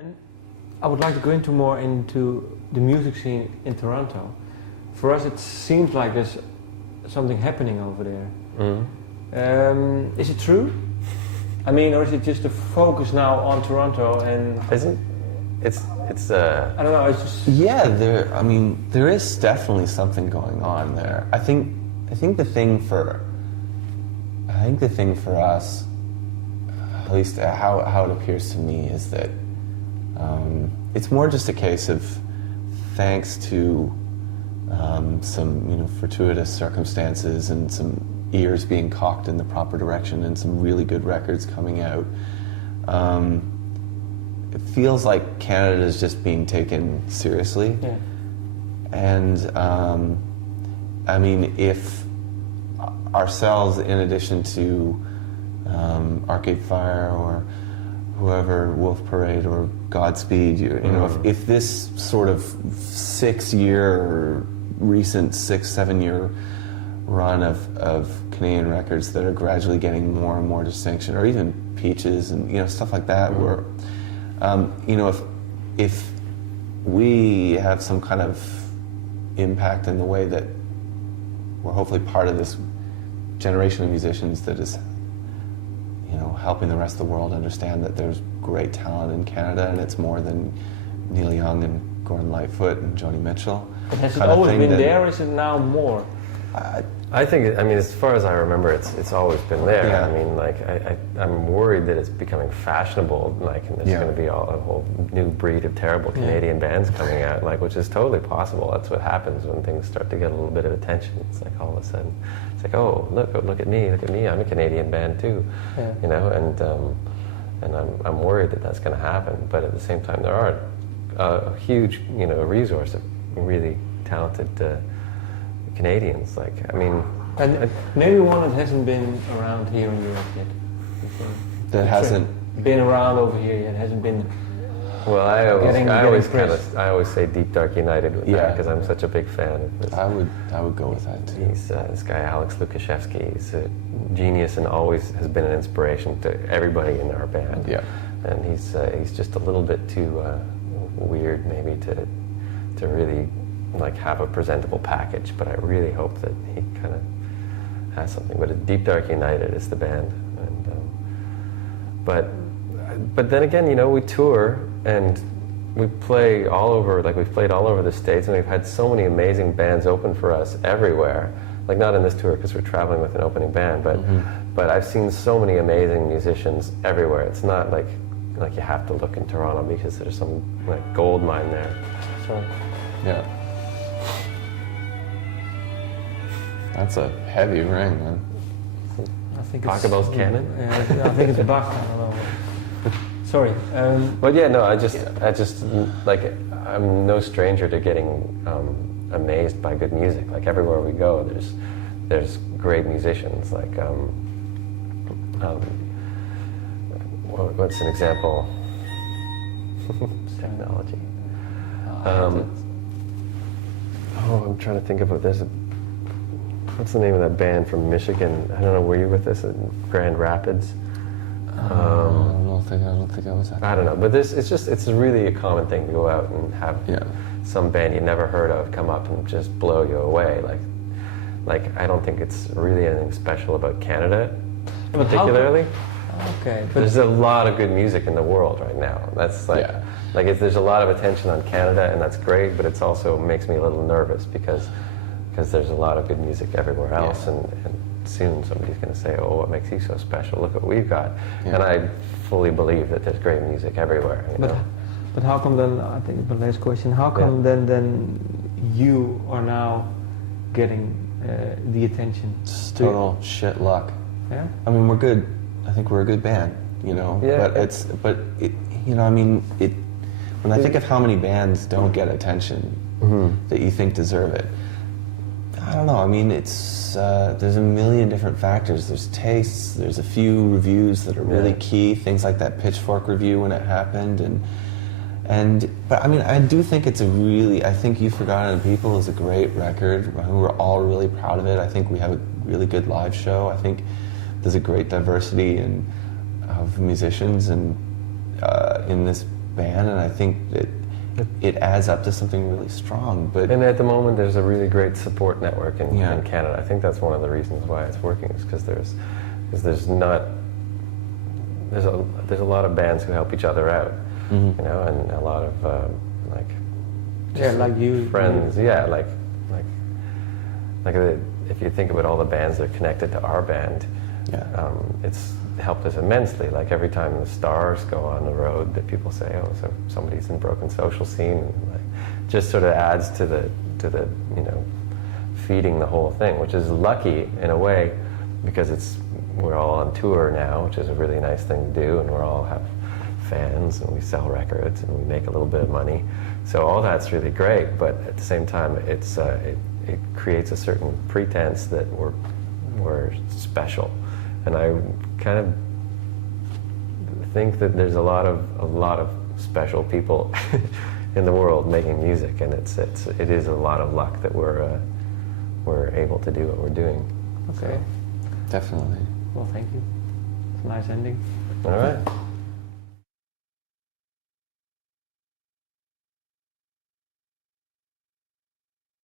And I would like to go into more into the music scene in Toronto. For us, it seems like there's something happening over there. Mm-hmm. Is it true? I mean, or is it just a focus now on Toronto and? Isn't it's I don't know. It's just yeah. There is definitely something going on there. I think the thing for us, at least how it appears to me, is that it's more just a case of thanks to some fortuitous circumstances and some ears being cocked in the proper direction and some really good records coming out. It feels like Canada is just being taken seriously. yeah. And if ourselves, in addition to Arcade Fire or whoever, Wolf Parade or Godspeed, if this sort of 6-7 year run of Canadian records that are gradually getting more and more distinction, or even Peaches and stuff like that, where if we have some kind of impact in the way that we're hopefully part of this generation of musicians that is helping the rest of the world understand that there's great talent in Canada, and it's more than Neil Young and Gordon Lightfoot and Joni Mitchell. But has it always been there, or is it now more? I think, as far as I remember, it's always been there. Yeah. I mean, I'm worried that it's becoming fashionable, and there's going to be a whole new breed of terrible Canadian bands coming out, which is totally possible. That's what happens when things start to get a little bit of attention. It's like all of a sudden, it's like, oh, look at me, I'm a Canadian band too, and I'm worried that that's going to happen. But at the same time, there are a huge, resource of really talented Canadians, And maybe one that hasn't been around here in Europe yet. That hasn't been around over here yet. Hasn't been. Well, I always say Deep Dark United with that, because I'm such a big fan of this. I would go with that too. He's this guy Alex Lukashevsky. He's a genius and always has been an inspiration to everybody in our band. Yeah. And he's just a little bit too weird maybe to really have a presentable package, but I really hope that he kind of has something. But Deep Dark United is the band, and but then again, we tour and we play all over. We've played all over the States, and we've had so many amazing bands open for us everywhere. Not in this tour because we're traveling with an opening band, but I've seen so many amazing musicians everywhere. It's not like you have to look in Toronto because there's some gold mine there. So yeah. That's a heavy ring, man. I think Pachelbel's Canon? Yeah, I think it's Bach. I don't know. Sorry. But yeah, no, I just I'm no stranger to getting amazed by good music. Everywhere we go, there's great musicians. What's an example? Technology. I'm trying to think of it. What's the name of that band from Michigan? I don't know. Were you with us at Grand Rapids? I don't think I was. I don't know, but it's really a common thing to go out and have some band you never heard of come up and just blow you away. I don't think it's really anything special about Canada, particularly. Okay, but there's a lot of good music in the world right now. That's there's a lot of attention on Canada, and that's great. But it's also makes me a little nervous because there's a lot of good music everywhere else, and soon somebody's going to say, oh, what makes you so special? Look what we've got. Yeah. And I fully believe that there's great music everywhere. But how come then, I think the last question, how come then you are now getting the attention? It's total shit luck. Yeah? We're good. I think we're a good band, Yeah. When I think of how many bands don't get attention that you think deserve it, I don't know. It's there's a million different factors. There's tastes. There's a few reviews that are really key. Things like that Pitchfork review when it happened, but I do think it's I think You've Forgotten People is a great record. We're all really proud of it. I think we have a really good live show. I think there's a great diversity of musicians and in this band, and I think that it adds up to something really strong. But And at the moment, there's a really great support network in Yeah. Canada. I think that's one of the reasons why it's working, is because there's a lot of bands who help each other out, you know, and a lot of like you. friends. Yeah, if you think about all the bands that are connected to our band, yeah. it's helped us immensely. Like every time the Stars go on the road, that people say, "Oh, so somebody's in Broken Social Scene," and like, just sort of adds to the you know, feeding the whole thing, which is lucky in a way, because we're all on tour now, which is a really nice thing to do, and we all have fans, and we sell records, and we make a little bit of money. So all that's really great, but at the same time, it creates a certain pretense that we're special, and I kind of think that there's a lot of special people in the world making music, and it is a lot of luck that we're able to do what we're doing. Okay. Definitely. Well, thank you. It's a nice ending. All right.